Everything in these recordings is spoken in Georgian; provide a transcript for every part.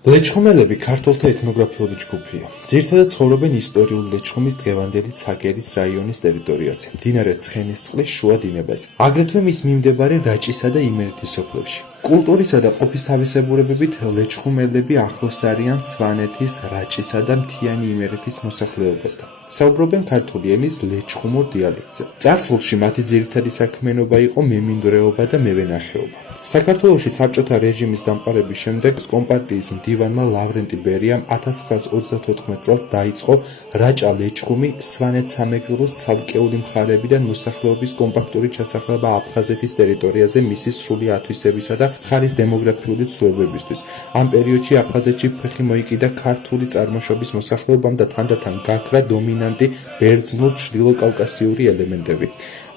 ლეჩხუმელები ქართველთა ეთნოგრაფიული ჯგუფია. ძირითადად ცხოვრობენ ისტორიულ ლეჩხუმის დღევანდელი ცაგერის რაიონის ტერიტორიაზე, მდინარე ცხენისწყლის შუა დინებაზე. აგრეთვე მის მიმდებარე რაჭისა და იმერეთის სოფლებში. კულტურისა და ყოფის თავისებურებებით ლეჩხუმელები ახლოს არიან სვანეთის, რაჭისა და მთიანი იმერეთის მოსახლეობასთან. საუბრობენ ქართული ენის ლეჩხუმურ დიალექტზე. წარსულში მათი ძირითადი საქმიანობა იყო მემინდვრეობა და მევენახეობა. საქართველოში საბჭოთა რეჟიმის დამყარების შემდეგ კომპარტიის მდივანმა ლავრენტი ბერიამ 1934 წელს დაიწყო რაჭა-ლეჩხუმი სვანეთ სამეგრელოს ცალკეული მხარეებიდან მოსახლეობის კომპაქტური ჩასახლება აფხაზეთის ტერიტორიაზე მისი სრული ათვისებისა და მხარის დემოგრაფიული ცვლილებებისთვის. ამ პერიოდში აფხაზეთში ფეხი მოიკიდა ქართული წარმოშობის მოსახლეობამ და თანდათან გაქრა დომინანტი ბერძნულ-ჩრდილოკავკასიური ელემენტები.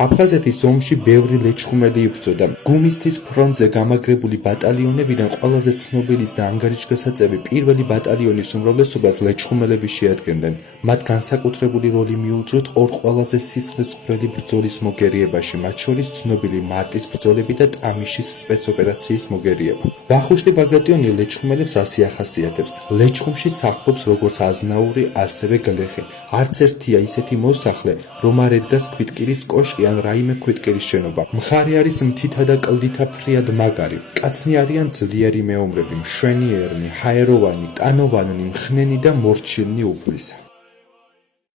აფხაზეთის ომში ბევრი ლეჩხუმელი იბრძოდა. გუმისთის ფრონტზე გამაგრებული ბატალიონებიდან ყველაზე ცნობილი და ანგარიშგასაწევი პირველი ბატალიონის უმრავლესობას ლეჩხუმელები შეადგენდნენ. მათ განსაკუთრებული როლი მიუძღოთ ორ ყველაზე სისხლისმღვრელი ბრძოლის მოგერიებაში, მათ შორის ცნობილი მარტის ბრძოლები და ტამიშის სპეცოპერაციის მოგერიება. ვახუშტი ბაგრატიონი ლეჩხუმელებს ასე ახასიათებს: ლეჩხუმში სახლობს როგორც აზნაური, ასევე გლეხი. არც ერთია ისეთი მოსახლე, რომ არ ედგას ქვითკირის კოშკი ან რაიმე ქვითკირის შენობა. მხარე არის მთითა და კლდითა ფრიად მაგარი. კაცნი არიან ძლიერი მეომრები, მშვენიერნი, ჰაეროვანი, ტანოვანი, მხნენი და მორჩილნი უფლისა.